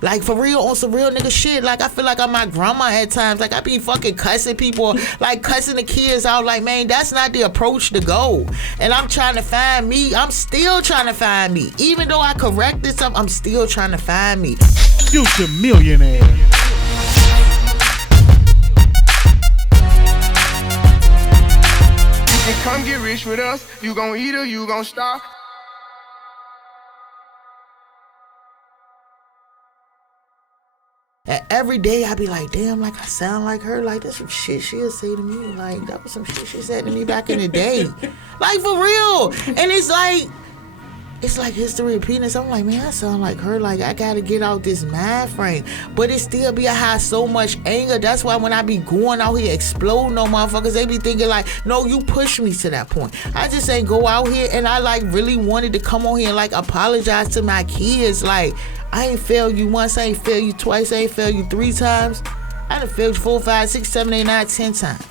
Like, for real, on some real nigga shit. Like, I feel like I'm my grandma at times. Like, I be fucking cussing people, like, cussing the kids out. Like, man, that's not the approach to go. And I'm trying to find me. I'm still trying to find me. Even though I corrected stuff, I'm still trying to find me. Future Millionaires. And come get rich with us. You gon' eat or you gon' starve. And every day I be like, damn, like I sound like her. Like, that's some shit she'll say to me. Like, that was some shit she said to me back in the day. Like, for real. And it's like history repeating itself. I'm like, man, I sound like her. Like, I gotta get out this mind frame. But it still be, I have so much anger. That's why when I be going out here exploding on motherfuckers, they be thinking like, no, you pushed me to that point. I just ain't go out here, and I like really wanted to come on here and like apologize to my kids. Like, I ain't failed you once, I ain't failed you twice, I ain't failed you 3 times. I done failed you 4, 5, 6, 7, 8, 9, 10 times.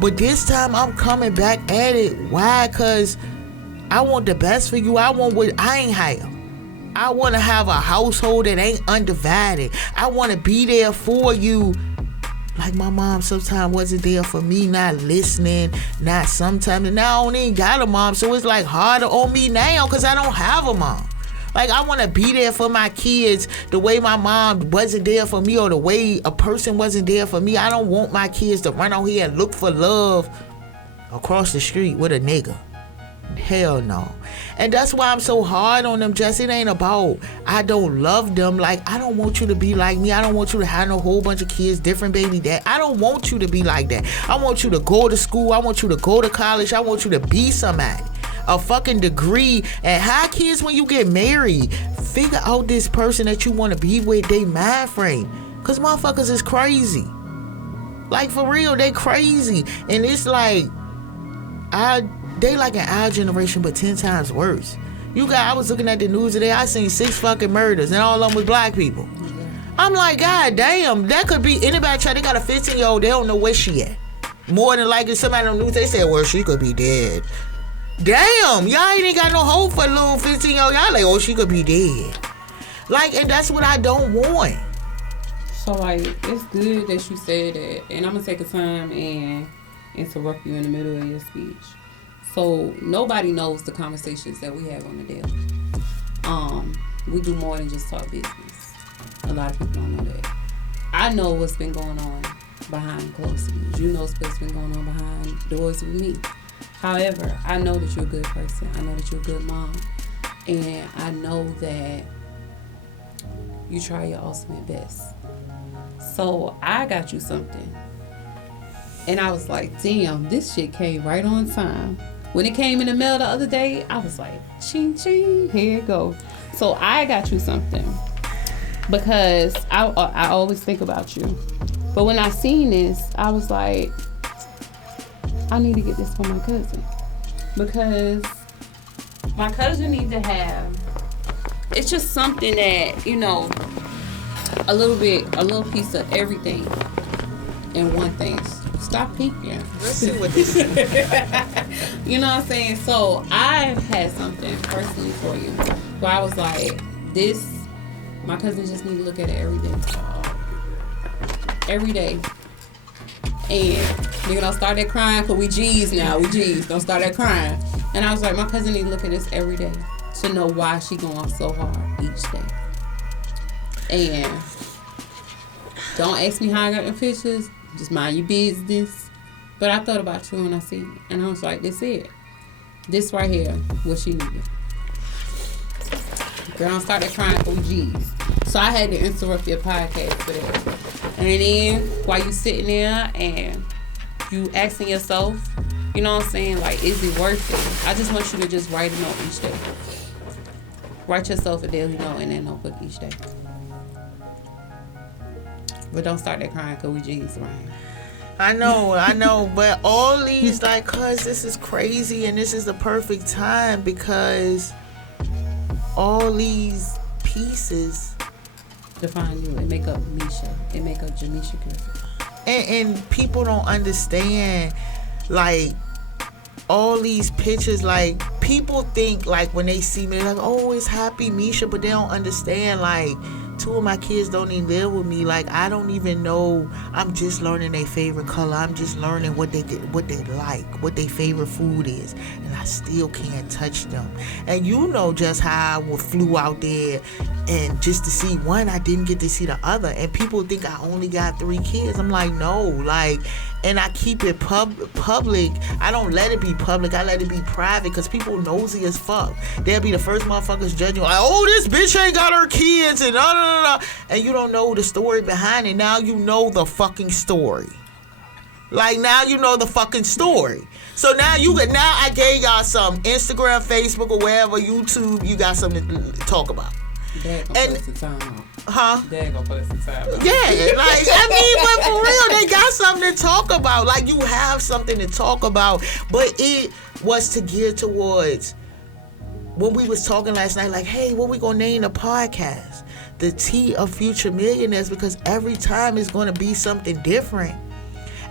But this time I'm coming back at it. Why? Cause I want the best for you. I want what I ain't have. I want to have a household that ain't undivided. I want to be there for you. Like my mom sometimes wasn't there for me, not listening, not sometimes. And now I don't even got a mom, so it's like harder on me now because I don't have a mom. Like, I want to be there for my kids the way my mom wasn't there for me, or the way a person wasn't there for me. I don't want my kids to run out here and look for love across the street with a nigga. Hell no. And that's why I'm so hard on them, Jess. It ain't about I don't love them. Like, I don't want you to be like me. I don't want you to have no whole bunch of kids, different baby dad. I don't want you to be like that. I want you to go to school. I want you to go to college. I want you to be somebody. A fucking degree, and have kids when you get married. Figure out this person that you want to be with, they mind frame. Cause motherfuckers is crazy. Like, for real, they crazy. And it's like, they like an our generation, but 10 times worse. I was looking at the news today, I seen 6 fucking murders, and all of them was black people. I'm like, God damn, that could be anybody. They got a 15-year-old, they don't know where she at. More than likely, somebody on the news, they said, well, she could be dead. Damn, y'all ain't got no hope for a little 15-year-old. Y'all like, oh, she could be dead. Like, and that's what I don't want. So, like, it's good that you said that. And I'm going to take a time and interrupt you in the middle of your speech. So, nobody knows the conversations that we have on the daily. We do more than just talk business. A lot of people don't know that. I know what's been going on behind closed doors. You know what's been going on behind doors with me. However, I know that you're a good person. I know that you're a good mom. And I know that you try your ultimate best. So I got you something. And I was like, damn, this shit came right on time. When it came in the mail the other day, I was like, ching, ching, here it go. So I got you something. Because I always think about you. But when I seen this, I was like, I need to get this for my cousin, because my cousin needs to have, it's just something that, you know, a little piece of everything in one thing. Stop peeking. Let's see what this is. You know what I'm saying? So I had something personally for you where I was like, my cousin just need to look at it every day. Every day. And nigga, don't start that crying, because we G's now. We G's. Don't start that crying. And I was like, my cousin need to look at this every day to know why she going so hard each day. And don't ask me how I got the pictures. Just mind your business. But I thought about you when I seen it. And I was like, this it. This right here, what she needed. Girl, don't start that crying, because we G's. So I had to interrupt your podcast for that. And then while you sitting there and you asking yourself, you know what I'm saying, like, is it worth it? I just want you to just write a note each day. Write yourself a daily note in that notebook each day. But don't start that crying, because we G's, right? I know, but all these, like, cuz this is crazy, and this is the perfect time, because all these pieces define you. It make up Meesha. It make up Jamisha Griffith. And people don't understand, like, all these pictures, like, people think, like, when they see me, they're like, oh, it's happy Meesha, but they don't understand, like, 2 of my kids don't even live with me. Like, I don't even know. I'm just learning their favorite color. I'm just learning what they like, what their favorite food is, and I still can't touch them. And you know just how I flew out there, and just to see one, I didn't get to see the other. And people think I only got 3 kids. I'm like, no, like, and I keep it public. I don't let it be public. I let it be private, because people nosy as fuck. They'll be the first motherfuckers judging you, like, oh, this bitch ain't got her kids, and and you don't know the story behind it. Now you know the fucking story. Like, now you know the fucking story. So now I gave y'all some Instagram, Facebook, or wherever, YouTube. You got something to talk about. Dad gonna put us in time. Huh? Dad gonna put us in time. Yeah, like, I mean, but for real, they got something to talk about. Like, you have something to talk about. But it was to gear towards, when we was talking last night, like, hey, what we gonna name the podcast? The Tea of Future Millionaires, because every time it's gonna be something different.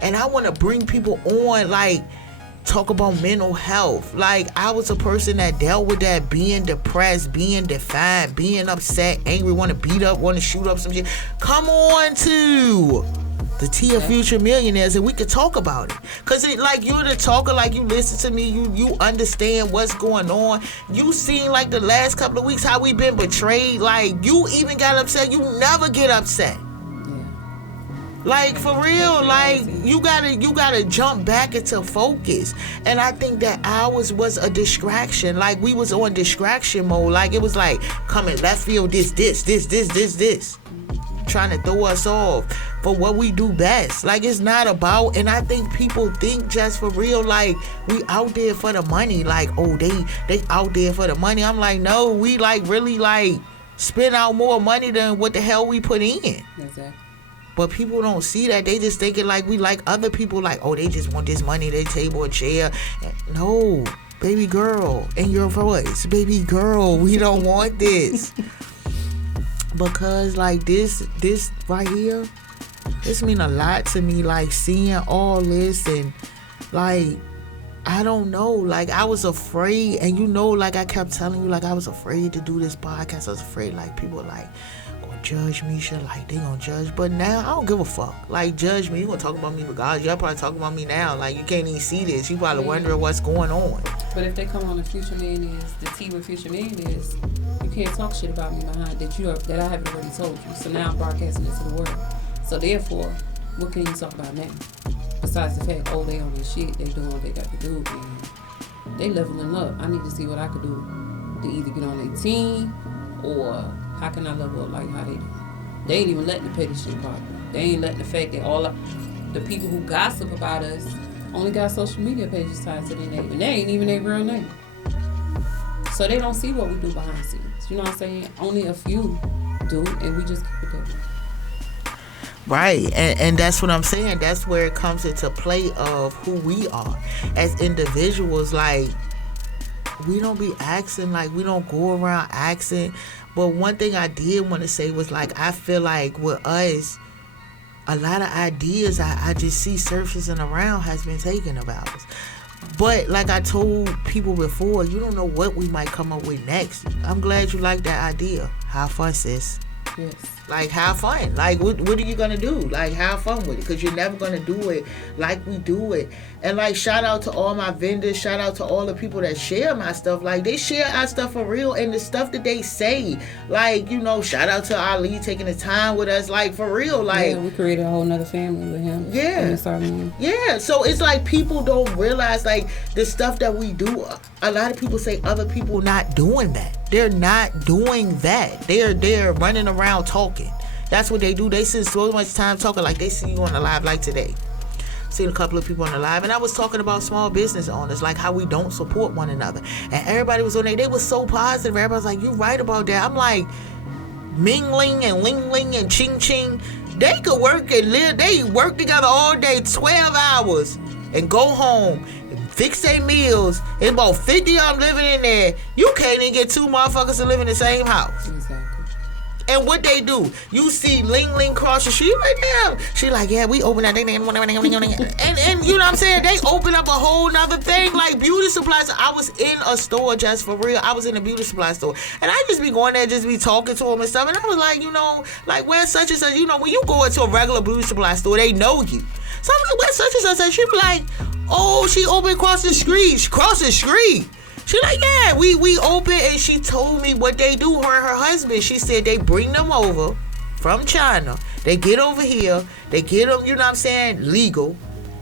And I want to bring people on, like, talk about mental health. Like, I was a person that dealt with that, being depressed, being defiant, being upset, angry, want to beat up, want to shoot up some shit. Come on to the Tea of Future Millionaires, and we could talk about it. Because, like, you're the talker, like, you listen to me, you understand what's going on. You seen, like, the last couple of weeks how we been betrayed. Like, you even got upset. You never get upset. Like, for real, like, you gotta jump back into focus. And I think that ours was a distraction. Like, we was on distraction mode. Like, it was like, coming left field, this. Trying to throw us off for what we do best. Like, it's not about, and I think people think, just for real, like, we out there for the money. Like, oh, they out there for the money. I'm like, no, we, like, really, like, spend out more money than what the hell we put in. Exactly. But people don't see that. They just thinking like we like other people, like, oh, they just want this money, they table, a chair. No, baby girl, in your voice, baby girl, we don't want this. Because, like, this right here, this mean a lot to me, like, seeing all this, and, like, I don't know, like, I was afraid, and you know, like, I kept telling you, like, I was afraid to do this podcast. I was afraid, like, people were like, judge Meesha, like, they gonna judge. But now I don't give a fuck. Like, judge me, you gonna talk about me regardless. Y'all probably talking about me now. Like, you can't even see this. You probably wondering what's going on. But if they come on the Future Millionaires, the Tea with Future Millionaires, you can't talk shit about me behind that I haven't already told you. So now I'm broadcasting it to the world. So therefore, what can you talk about now? Besides the fact, oh, they on this shit, they doing what they got to do, and they leveling up. I need to see what I could do to either get on their team, or how can I level up like how they do? They ain't even letting the petty shit pop. They ain't letting the fact that all the people who gossip about us only got social media pages tied to their name, and they ain't even their real name. So they don't see what we do behind the scenes. You know what I'm saying? Only a few do, and we just keep it there. Right, and that's what I'm saying. That's where it comes into play of who we are as individuals. Like, we don't be asking, like, we don't go around asking. But one thing I did want to say was, like, I feel like with us, a lot of ideas I just see surfacing around has been taken about us. But like I told people before, you don't know what we might come up with next. I'm glad you like that idea. Have fun, sis. Yes. Like, have fun. Like, what are you gonna do? Like, have fun with it, because you're never gonna do it like we do it. And, like, shout out to all my vendors, shout out to all the people that share my stuff. Like, they share our stuff for real, and the stuff that they say, like, you know, shout out to Ali taking the time with us, like, for real. Like, yeah, we created a whole nother family with him. Yeah, so it's like people don't realize, like, the stuff that we do. A lot of people say other people not doing that. They're not doing that. They're running around talking. That's what they do. They spend so much time talking. Like, they see you on the live, like today. Seen a couple of people on the live, and I was talking about small business owners, like how we don't support one another. And everybody was on there. They was so positive. Everybody was like, you right about that. I'm like, Ming Ling and Ling Ling and Ching Ching, they could work and live. They work together all day, 12 hours, and go home, fix their meals. It's about 50 of them living in there. You can't even get 2 motherfuckers to live in the same house. Exactly. And what they do, you see Ling Ling cross the street right now. She like, yeah, we open that thing. And you know what I'm saying? They open up a whole nother thing like beauty supplies. I was in a store just for real. I was in a beauty supply store. And I just be going there, just be talking to them and stuff. And I was like, you know, like where such and such, you know, when you go into a regular beauty supply store, they know you. So I'm like, where such and such? She be like, oh, she open across the street. Cross the street. She like, yeah, we open, and she told me what they do, her and her husband. She said they bring them over from China. They get over here. They get them, you know what I'm saying, legal.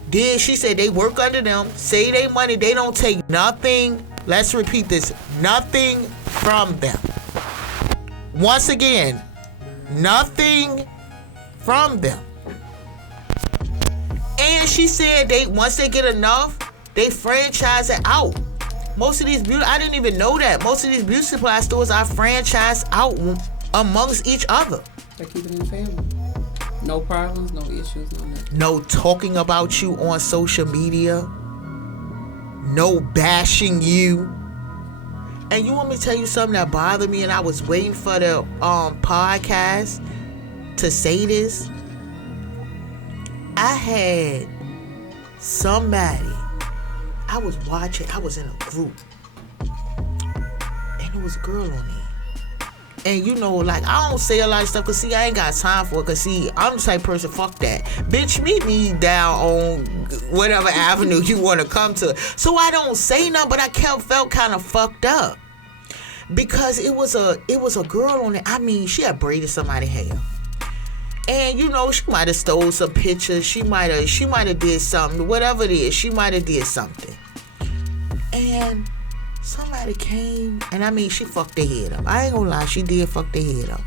Then she said they work under them, save their money. They don't take nothing. Let's repeat this. Nothing from them. Once again, nothing from them. And she said once they get enough, they franchise it out. Most of these I didn't even know that. Most of these beauty supply stores are franchised out amongst each other. They keep it in the family. No problems, no issues, no nothing. No talking about you on social media. No bashing you. And you want me to tell you something that bothered me, and I was waiting for the podcast to say this. I had somebody, I was watching, I was in a group, and there was a girl on there. And you know, like, I don't say a lot of stuff, because see, I ain't got time for it, because see, I'm the type of person, fuck that. Bitch, meet me down on whatever avenue you want to come to. So I don't say nothing, but I felt kind of fucked up. Because it was a girl on it. I mean, she had braided somebody's hair. And you know, she might have stole some pictures. She might have did something. Whatever it is, she might have did something. And somebody came, and I mean, she fucked their head up. I ain't gonna lie, she did fuck their head up.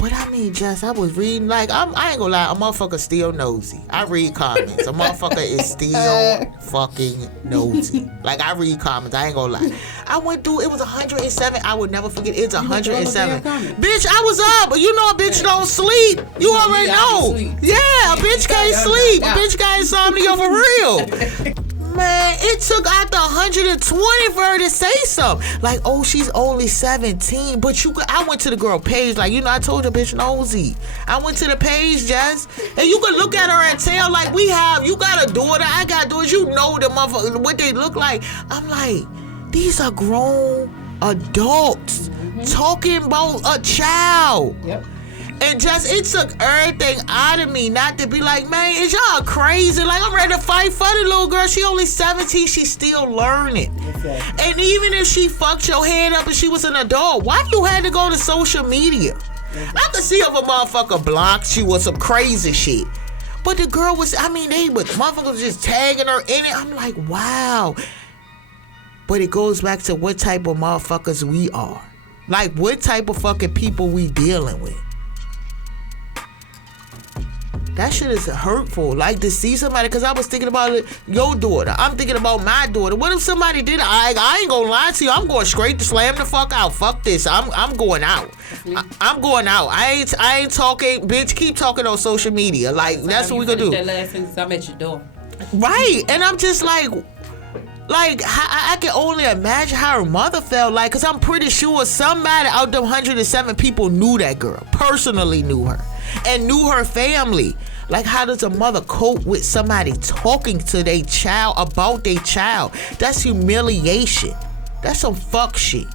But I mean, just, I was reading, like, I ain't gonna lie, a motherfucker still nosy. I read comments. A motherfucker is still fucking nosy. Like, I read comments, I ain't gonna lie. I went through, it was 107. I would never forget, it's 107. Bitch, I was up. You know a bitch don't sleep. You already know. Yeah, a bitch can't sleep. A bitch got insomnia for real. Man, it took out the 120 for her to say something. Like, oh, she's only 17. But I went to the girl page. Like, you know, I told you, bitch, nosy. I went to the page, Jess. And you can look at her and tell, like, you got a daughter, I got daughters. You know the motherfucker, what they look like. I'm like, these are grown adults talking about a child. Yep. And just, it took everything out of me not to be like, man, is y'all crazy? Like, I'm ready to fight for the little girl. She only 17. She's still learning. Exactly. And even if she fucked your head up and she was an adult, why you had to go to social media? Exactly. I could see if a motherfucker blocked you or some crazy shit. But the girl was, I mean, motherfuckers just tagging her in it. I'm like, wow. But it goes back to what type of motherfuckers we are. Like, what type of fucking people we dealing with. That shit is hurtful. Like, to see somebody, because I was thinking about your daughter. I'm thinking about my daughter. What if somebody did? I ain't gonna lie to you. I'm going straight to slam the fuck out. Fuck this. I'm going out. I'm going out. I ain't talking. Bitch, keep talking on social media. Like, that's what we gonna do. That last sentence, I'm at your door. Right. And I'm just like, I can only imagine how her mother felt like, because I'm pretty sure somebody out there, 107 people knew that girl, personally knew her, and knew her family. Like, how does a mother cope with somebody talking to their child about their child? That's humiliation. That's some fuck shit.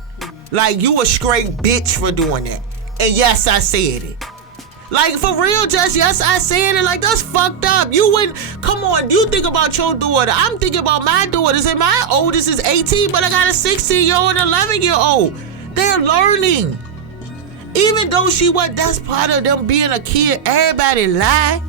Like, you a straight bitch for doing that. And yes, I said it. Like, for real, just, yes, I said it. Like, that's fucked up. You wouldn't, come on, you think about your daughter. I'm thinking about my daughters, and my oldest is 18, but I got a 16-year-old and 11-year-old. They're learning. Even though that's part of them being a kid. Everybody lie.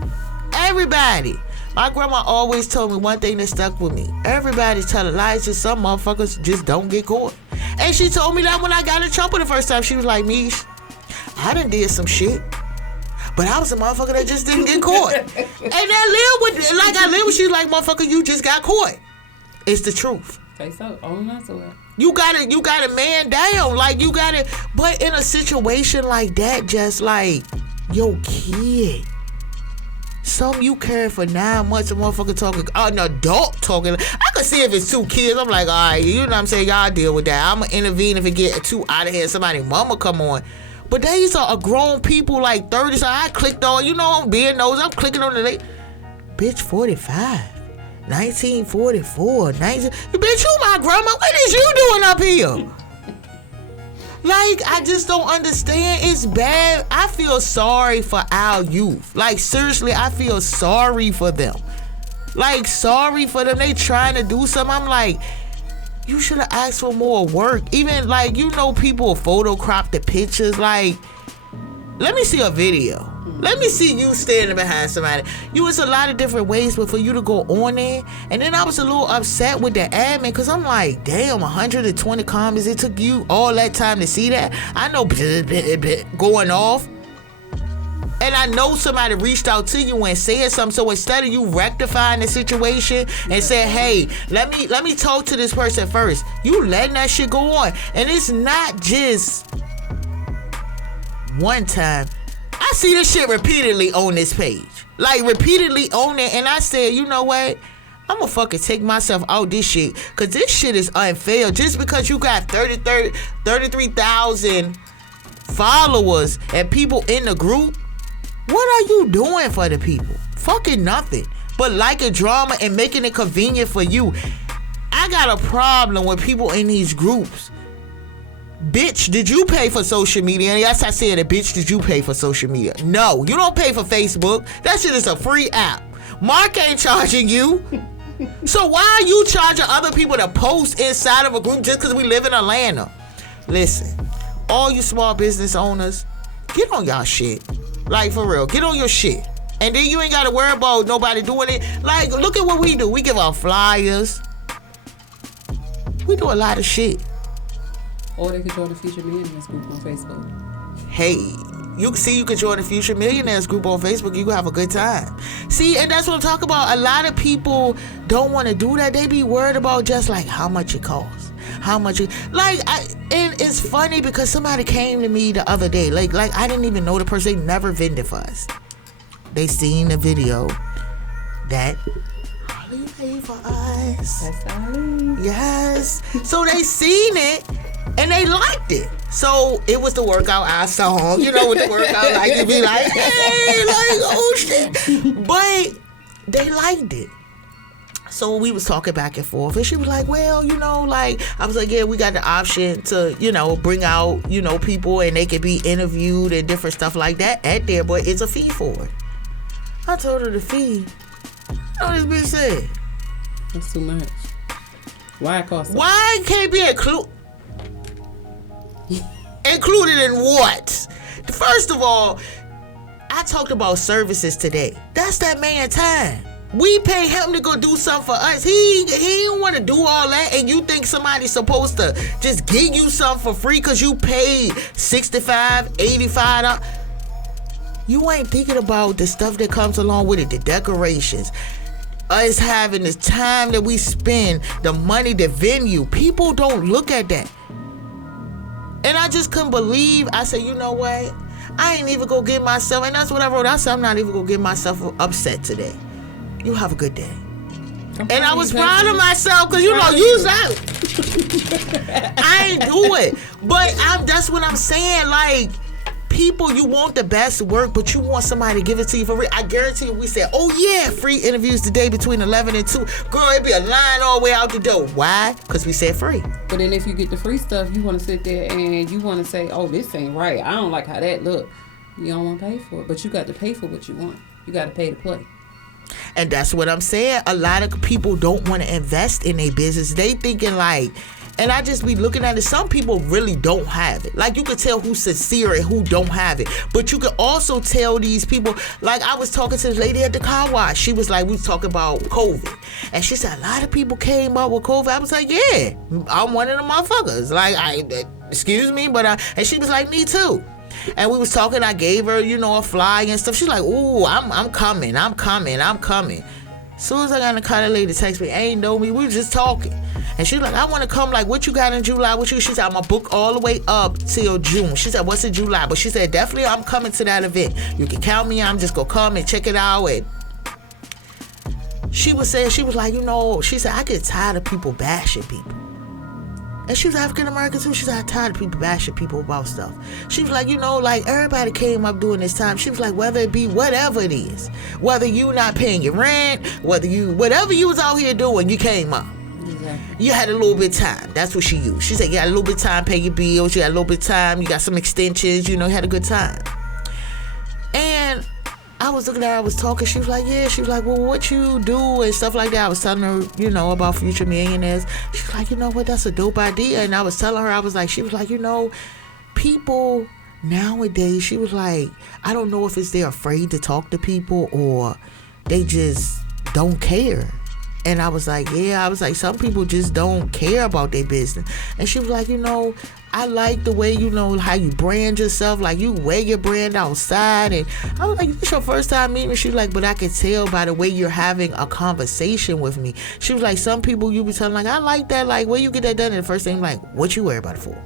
Everybody. My grandma always told me one thing that stuck with me. Everybody's telling lies, just some motherfuckers just don't get caught. And she told me that when I got in trouble the first time. She was like, Meesh, I done did some shit, but I was a motherfucker that just didn't get caught. And I live with you like, motherfucker, you just got caught. It's the truth. Say so. Own up to it. You gotta man down. Like, you gotta, but in a situation like that, just like, your kid. Something you care for 9 months, a motherfucker talking, an adult talking. I could see if it's two kids, I'm like, all right, you know what I'm saying, y'all deal with that. I'm gonna intervene if it get too out of hand, somebody mama come on. But these are grown people like 30. So I clicked on, I'm being nosy. I'm clicking on the bitch 45. 1944. Bitch, you my grandma. What is you doing up here? Like, I just don't understand. It's bad. I feel sorry for our youth. Like, seriously, I feel sorry for them. Like, sorry for them. They trying to do something. I'm like, you should have asked for more work. Even, like, people photocrop the pictures. Like, let me see a video. Let me see you standing behind somebody. It's a lot of different ways but for you to go on there. And then I was a little upset with the admin because I'm like, damn, 120 comments. It took you all that time to see that. I know going off. And I know somebody reached out to you and said something. So instead of you rectifying the situation and saying, hey, let me talk to this person first, you letting that shit go on. And it's not just one time. I see this shit repeatedly on this page. Like, repeatedly on it. And I said, you know what? I'm gonna fucking take myself out this shit. Because this shit is unfair. Just because you got 33,000 followers and people in the group, what are you doing for the people? Fucking nothing. But liking drama and making it convenient for you. I got a problem with people in these groups. Bitch, did you pay for social media? And yes, I said it, bitch, did you pay for social media? No, you don't pay for Facebook. That shit is a free app. Mark ain't charging you. So why are you charging other people to post inside of a group just because we live in Atlanta? Listen, all you small business owners, get on y'all shit. Like, for real, get on your shit. And then you ain't got to worry about nobody doing it. Like, look at what we do. We give out flyers. We do a lot of shit. Or they could join the Future Millionaires group on Facebook. Hey, you can join the Future Millionaires group on Facebook. You can have a good time. See, and that's what I'm talking about. A lot of people don't want to do that. They be worried about just like how much it costs. And it's funny because somebody came to me the other day. Like I didn't even know the person. They never vended for us. They seen the video that Holly paid for us. That's Holly. Yes. So they seen it. And they liked it. So it was the workout our song. You know what the workout like? You be like, hey, like, oh shit. But they liked it. So we was talking back and forth. And she was like, well, I was like, yeah, we got the option to, bring out, people and they could be interviewed and different stuff like that at there. But it's a fee for it. I told her the fee. This bitch said. That's too much. Why it cost? Why can't it be included? Included in what? First of all, I talked about services today. That's that man time. We pay him to go do something for us. He don't want to do all that, and you think somebody's supposed to just give you something for free because you paid $65, $85. You ain't thinking about the stuff that comes along with it, the decorations, us having the time that we spend, the money, the venue. People don't look at that. And I just couldn't believe. I said, you know what? I ain't even gonna get myself, and that's what I wrote. I said, I'm not even gonna get myself upset today. You have a good day. And I was proud of myself because, you's out. I ain't do it. But that's what I'm saying. Like, people, you want the best work, but you want somebody to give it to you for free. I guarantee you, we said, oh yeah, free interviews today between 11 and 2. Girl, it'd be a line all the way out the door. Why? Because we said free. But then if you get the free stuff, you want to sit there and you want to say, oh, this ain't right. I don't like how that look. You don't want to pay for it. But you got to pay for what you want. You got to pay to play. And that's what I'm saying. A lot of people don't want to invest in their business. They thinking like, and I just be looking at it, some people really don't have it. Like, you could tell who's sincere and who don't have it. But you could also tell these people, like I was talking to this lady at the car wash. She was like, we was talking about COVID. And she said, a lot of people came up with COVID. I was like, yeah, I'm one of the motherfuckers. Like, excuse me, but and she was like, me too. And we was talking, I gave her, a fly and stuff. She's like, ooh, I'm coming. As soon as I got in the car, that lady text me, ain't know me, we were just talking. And she's like, I want to come, like, what you got in July? What you? She said, I'm going to book all the way up till June. She said, what's in July? But she said, definitely I'm coming to that event. You can count me, I'm just going to come and check it out. And she was saying, she was like, she said, I get tired of people bashing people. And she was African American too. She was tired of people bashing people about stuff. She was like, like everybody came up during this time. She was like, whether it be whatever it is, whether you not paying your rent, whatever you was out here doing, you came up. Exactly. You had a little bit of time. That's what she used. She said you had a little bit of time, pay your bills. You had a little bit of time. You got some extensions. You had a good time. And I was looking at her, I was talking, she was like, yeah, she was like, well, what you do and stuff like that. I was telling her, about Future Millionaires. She was like, you know what, that's a dope idea. And I was telling her, she was like, people nowadays, she was like, I don't know if it's they're afraid to talk to people or they just don't care. And I was like, some people just don't care about their business. And she was like, I like the way, how you brand yourself, like you wear your brand outside. And I was like, this your first time meeting me? She was like, but I could tell by the way you're having a conversation with me. She was like, some people you be telling, like, I like that, like, where you get that done? And the first thing, like, what you worry about it for?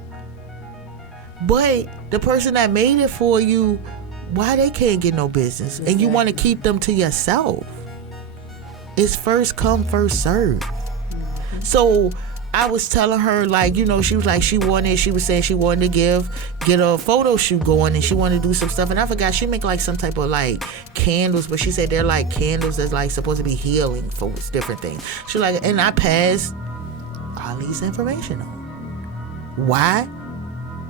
But the person that made it for you, why they can't get no business? Exactly. And you want to keep them to yourself. It's first come, first serve. Mm-hmm. So I was telling her, like, she was like, she was saying she wanted to get a photo shoot going and she wanted to do some stuff. And I forgot, she make like some type of like candles, but she said they're like candles that's like supposed to be healing for different things. She was like, and I passed all these information on. Why?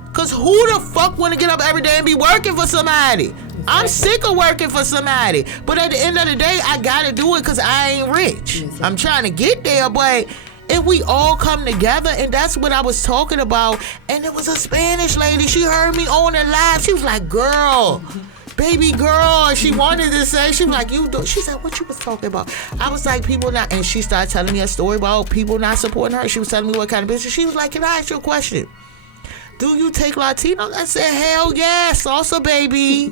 Because who the fuck want to get up every day and be working for somebody? Exactly. I'm sick of working for somebody. But at the end of the day, I got to do it because I ain't rich. Exactly. I'm trying to get there, but if we all come together, and that's what I was talking about. And it was a Spanish lady. She heard me on the live. She was like, girl, baby girl. She wanted to say, she was like, you do. She said, what you was talking about? I was like, people not, and she started telling me a story about people not supporting her. She was telling me what kind of business. She was like, can I ask you a question? Do you take Latinos? I said, hell yeah, salsa baby.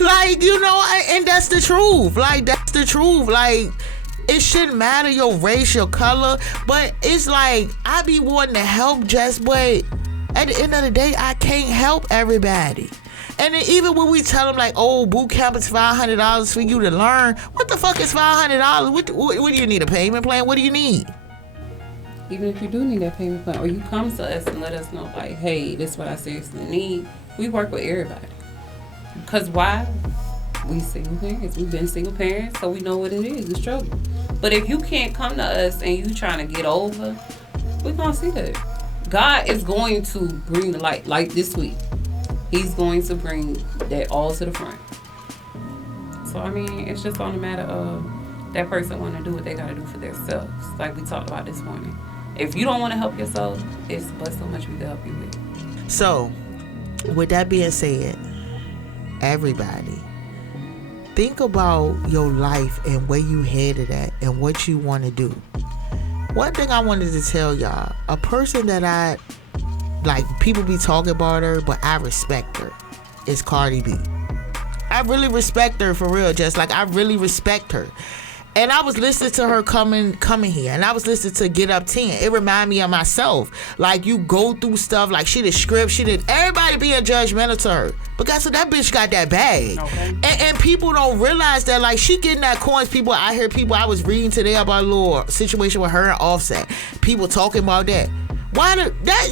Like, and that's the truth. Like, that's the truth. Like, it shouldn't matter your race, your color, but it's like, I be wanting to help just, but at the end of the day, I can't help everybody. And then even when we tell them, like, oh, boot camp is $500 for you to learn, what the fuck is $500? What do you need, a payment plan? What do you need? Even if you do need that payment plan, or you come to us and let us know, like, hey, this is what I seriously need, we work with everybody. Because why? We single parents. We've been single parents, so we know what it is, the struggle. But if you can't come to us and you trying to get over, we're going to see that. God is going to bring the light, like this week. He's going to bring that all to the front. So, I mean, it's just on the matter of that person want to do what they got to do for themselves, like we talked about this morning. If you don't want to help yourself, it's but so much we can help you with. So, with that being said, everybody, think about your life and where you headed at and what you want to do. One thing I wanted to tell y'all, a person that I, like, people be talking about her, but I respect her, is Cardi B. I really respect her, for real, just like, I really respect her. And I was listening to her coming here, and I was listening to Get Up 10. It reminded me of myself. Like, you go through stuff, like, she did script, everybody being judgmental to her. But guess what? That bitch got that bag. Okay. And people don't realize that, like, she getting that coins. I was reading today about a little situation with her and Offset. People talking about that.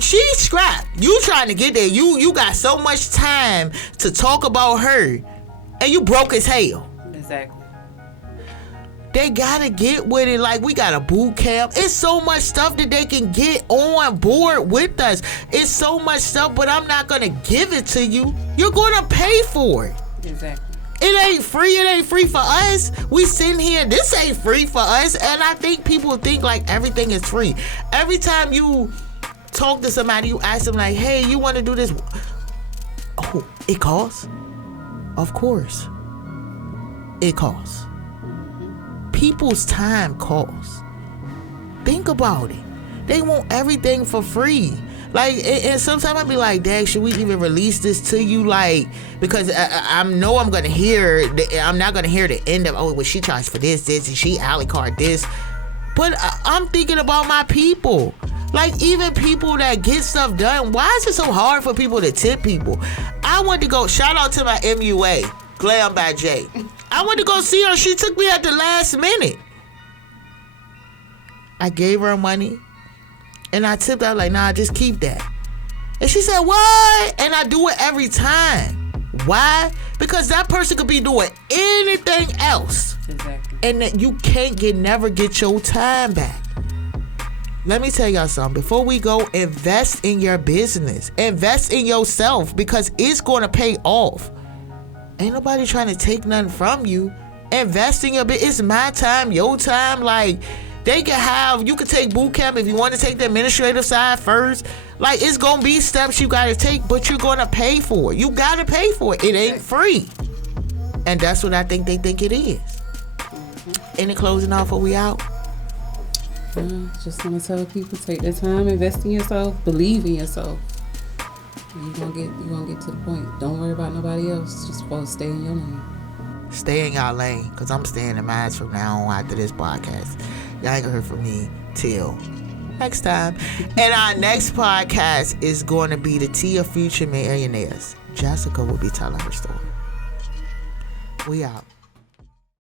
She scrapped. You trying to get there. You got so much time to talk about her, and you broke as hell. Exactly. They gotta get with it. Like, we got a boot camp. It's so much stuff that they can get on board with us. It's so much stuff, but I'm not gonna give it to you. You're gonna pay for it. Exactly. It ain't free. It ain't free for us. We sitting here. This ain't free for us. And I think people think like everything is free. Every time you talk to somebody, you ask them like, hey, you want to do this? Oh, it costs? Of course. It costs. People's time costs. Think about it. They want everything for free. Like, and sometimes I be like, dang, should we even release this to you? Like, because I know I'm gonna hear, I'm not gonna hear the end of, oh, well, she charged for this, and she alley card this. But I'm thinking about my people. Like, even people that get stuff done, why is it so hard for people to tip people? I went to go, shout out to my MUA, Glam by Jay. I went to go see her. She took me at the last minute. I gave her money. And I tipped her like, nah, just keep that. And she said, what? And I do it every time. Why? Because that person could be doing anything else. Exactly. And that you can't never get your time back. Let me tell y'all something. Before we go, invest in your business. Invest in yourself because it's going to pay off. Ain't nobody trying to take nothing from you. Invest in your business. It's my time, your time. Like, they can have, you can take boot camp if you want to take the administrative side first. Like, it's going to be steps you got to take, but you're going to pay for it. You got to pay for it. It ain't free. And that's what I think they think it is. Any closing off before we out? Just want to tell people, take their time, invest in yourself, believe in yourself. You're gonna get to the point. Don't worry about nobody else. Just supposed to stay in your lane. Stay in y'all lane, because I'm staying in mine from now on after this podcast. Y'all ain't gonna hear from me till next time. And our next podcast is going to be the Tea of Future Millionaires. Jessica will be telling her story. We out.